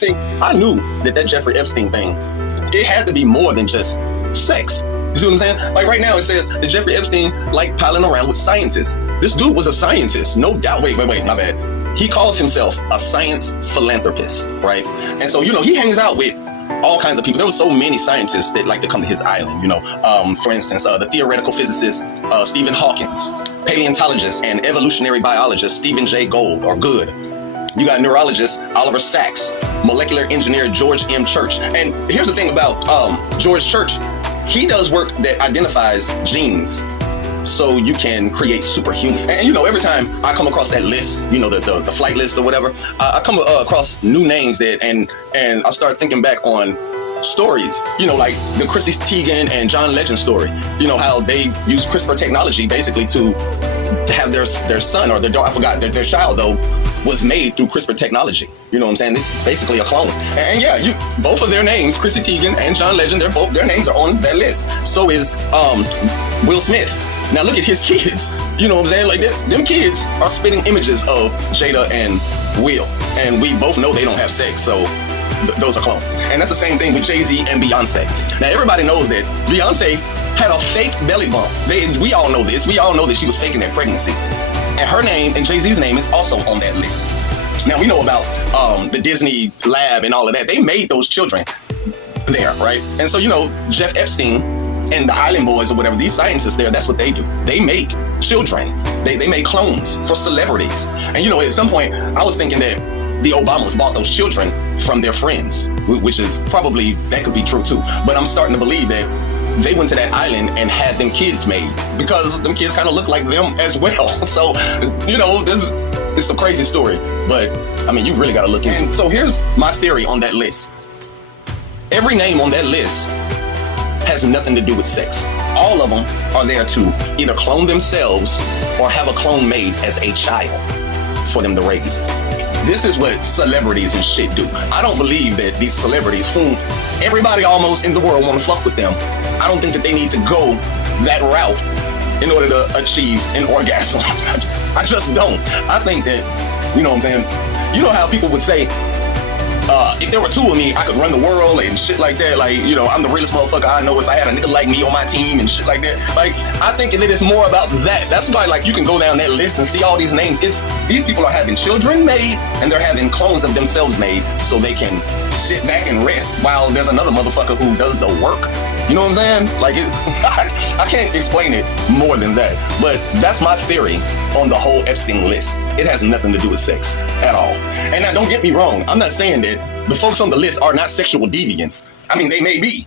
See, I knew that Jeffrey Epstein thing, it had to be more than just sex. You see what I'm saying? Like right now it says that Jeffrey Epstein liked piling around with scientists. This dude was a scientist, no doubt. Wait, my bad. He calls himself a science philanthropist, right? And so, he hangs out with all kinds of people. There were so many scientists that like to come to his island, For instance, the theoretical physicist Stephen Hawkins, paleontologist and evolutionary biologist Stephen J. Good. You got neurologist Oliver Sacks, molecular engineer George M. Church. And here's the thing about George Church. He does work that identifies genes so you can create superhuman. And every time I come across that list, the flight list or whatever, I come across new names that and I start thinking back on stories, like the Chrissy Teigen and John Legend story. How they use CRISPR technology basically to have their son or their daughter, I forgot, their child though, was made through CRISPR technology. You know what I'm saying? This is basically a clone. And yeah, both of their names, Chrissy Teigen and John Legend, their names are on that list. So is Will Smith. Now look at his kids. You know what I'm saying? Like them kids are spitting images of Jada and Will. And we both know they don't have sex, so those are clones. And that's the same thing with Jay-Z and Beyonce. Now everybody knows that Beyonce had a fake belly bump. We all know this. We all know that she was faking that pregnancy. And her name and Jay-Z's name is also on that list. Now we know about the Disney lab and all of that. They made those children there, right? And so, Jeff Epstein and the Island Boys or whatever, these scientists there, that's what they do. They make children. They make clones for celebrities. And at some point, I was thinking that the Obamas bought those children from their friends, which is probably, that could be true too. But I'm starting to believe that they went to that island and had them kids made because them kids kind of look like them as well. So, it's a crazy story, but I mean, you really got to look into it. So here's my theory on that list. Every name on that list has nothing to do with sex. All of them are there to either clone themselves or have a clone made as a child for them to raise. This is what celebrities and shit do. I don't believe that these celebrities, whom everybody almost in the world want to fuck with them, I don't think that they need to go that route in order to achieve an orgasm. I just don't. I think that, you know what I'm saying? You know how people would say, if there were two of me, I could run the world and shit like that. Like, I'm the realest motherfucker I know if I had a nigga like me on my team and shit like that. Like, I think that it's more about that. That's why, you can go down that list and see all these names. These people are having children made and they're having clones of themselves made so they can sit back and rest while there's another motherfucker who does the work. You know what I'm saying? Like, I can't explain it more than that. But that's my theory on the whole Epstein list. It has nothing to do with sex at all. And now, don't get me wrong. I'm not saying that the folks on the list are not sexual deviants. I mean, they may be.